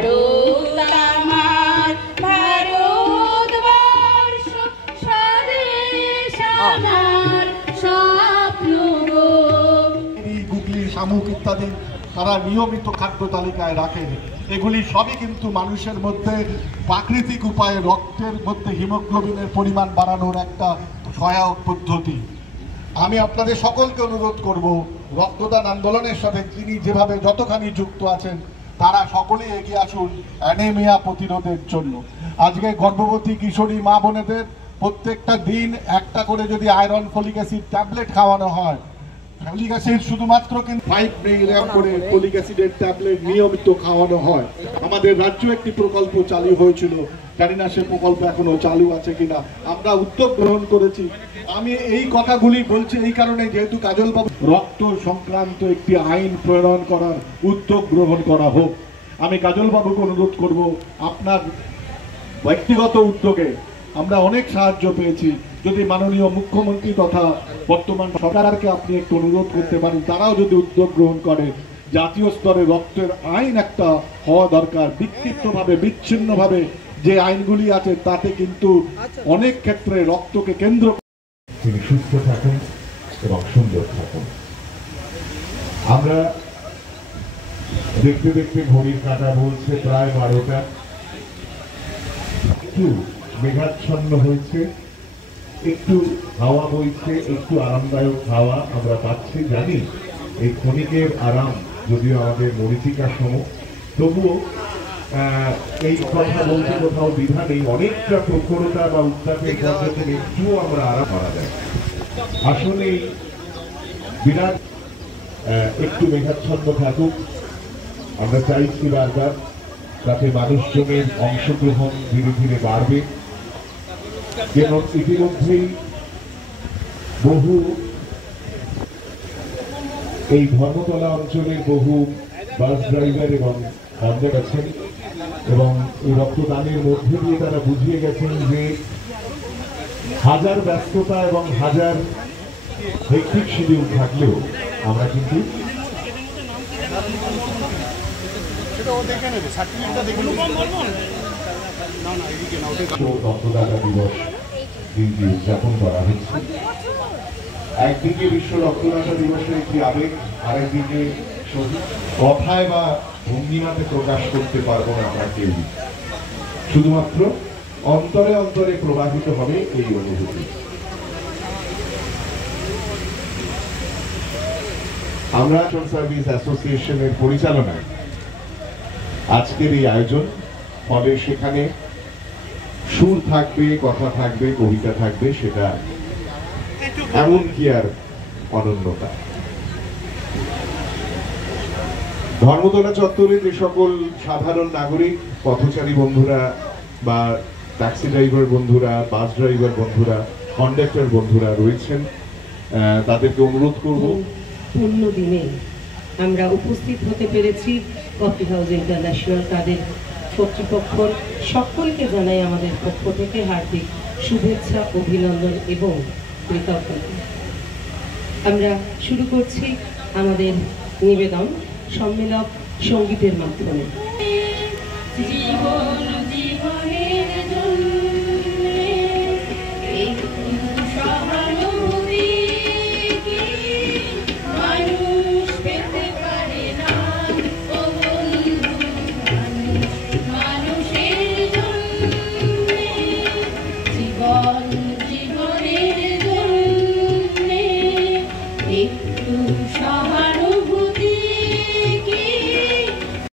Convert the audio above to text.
ভারত আমার ভারতবর্ষ স্বদেশ আমার স্বপ্ন গো। গুগলি, শামুক ইত্যাদি তারা নিয়মিত খাদ্য তালিকায় রাখে। এগুলি সবই কিন্তু মানুষের মধ্যে প্রাকৃতিক উপায়ে রক্তের মধ্যে হিমোগ্লোবিনের পরিমাণ বাড়ানোর একটা সহায়ক পদ্ধতি। আমি আপনাদের সকলকে অনুরোধ করব, রক্তদান আন্দোলনের সাথে যিনি যেভাবে যতখানি যুক্ত আছেন তারা সকলেই এগিয়ে আসুন অ্যানিমিয়া প্রতিরোধের জন্য। আজকে গর্ভবতী কিশোরী মা বোনেদের প্রত্যেকটা দিন একটা করে যদি আয়রন ফলিক অ্যাসিড ট্যাবলেট খাওয়ানো হয়, ফলিক অ্যাসিড শুধুমাত্র কিন্তু 5 মিলিগ্রাম করে ফলিক অ্যাসিডের ট্যাবলেট নিয়মিত খাওয়ানো হয়। আমাদের রাজ্য একটি প্রকল্প চালু হয়েছিল, জানি না সে প্রকল্প এখনো চালু আছে কিনা। আমরা উদ্যোগ গ্রহণ করেছি। আমি এই কথাগুলি বলছি এই কারণে, যেহেতু কাজল বাবু রক্ত সংক্রান্ত একটি আইন প্রণয়ন করার উদ্যোগ গ্রহণ করা হোক। আমি কাজল বাবুকে অনুরোধ করব, আপনার ব্যক্তিগত উদ্যোগে আমরা অনেক সাহায্য পেয়েছি। যদি মাননীয় মুখ্যমন্ত্রী তথা বর্তমান সরকারকে আপনি একটু অনুরোধ করতে পারেন, তারাও যদি উদ্যোগ গ্রহণ করে, জাতীয় স্তরে রক্তের আইন একটা হওয়া দরকার। বিক্ষিপ্তভাবে বিচ্ছিন্নভাবে যে আইনগুলি আছে তাতে কিন্তু অনেক ক্ষেত্রে রক্তকে কেন্দ্র তিনি সুস্থ থাকুন এবং সুন্দর থাকুন। আমরা দেখতে দেখতে ঘড়ির কাঁটা বলছে প্রায় 12টা। একটু মেঘাচ্ছন্ন হয়েছে, একটু হাওয়া বইছে, একটু আরামদায়ক হাওয়া আমরা পাচ্ছি। জানি এই ক্ষণিকের আরাম যদিও আমাদের মরীচিকা সম, তবুও এই কথা বলতে কোথাও দ্বিধা নেই। অনেকটা প্রখরতা বা উত্তাপের মধ্যে থেকে একটুও আমরা আরাম করা যায়। আসলে বিরাট একটু মেঘাচ্ছন্ন থাকুক, আমরা চাইছি বারবার, তাতে মানুষজনের অংশগ্রহণ ধীরে ধীরে বাড়বে। যেমন ইতিমধ্যেই বহু এই ধর্মতলা অঞ্চলের বহু বাস ড্রাইভার এবং কন্ডাক্টর আছেন এবং এই রক্তদানের মধ্যে দিয়ে তারা বুঝিয়ে গেছেন যে হাজার ব্যস্ততা এবং হাজার হেক্টিক শিডিউল থাকলেও আমরা কিন্তু রক্তদাতা দিবস দিনটি উদযাপন করা হচ্ছে। একদিকে বিশ্ব রক্তদাতা দিবসের একটি আবেগ, আরেকদিকে কথায় বা ভঙ্গিমাতে প্রকাশ করতে পারবো না আমরা কেউ। শুধুমাত্র অন্তরে অন্তরে প্রবাহিত হবে এই অনুভূতি। আমরা সার্ভিস অ্যাসোসিয়েশনের পরিচালনায় আজকের এই আয়োজন, ফলে সেখানে সুর থাকবে, কথা থাকবে, কবিতা থাকবে, সেটা এমন কি আর অনন্যতা। ধর্মতলা চত্বরে যে সকল সাধারণ নাগরিক, পথচারী বন্ধুরা বা ট্যাক্সি ড্রাইভার বন্ধুরা, বাস ড্রাইভার বন্ধুরা, কন্ডাক্টর বন্ধুরা রয়েছেন, তাদেরকে অনুরোধ করব, পূর্ণ দিনে আমরা উপস্থিত হতে পেরেছি। কফি হাউস ইন্টারন্যাশনাল তাদের কর্তৃপক্ষ সকলকে জানাই আমাদের পক্ষ থেকে হার্দিক শুভেচ্ছা, অভিনন্দন এবং কৃতজ্ঞতা। আমরা শুরু করছি আমাদের নিবেদন সম্মেলক সঙ্গীতের মাধ্যমে। জীবন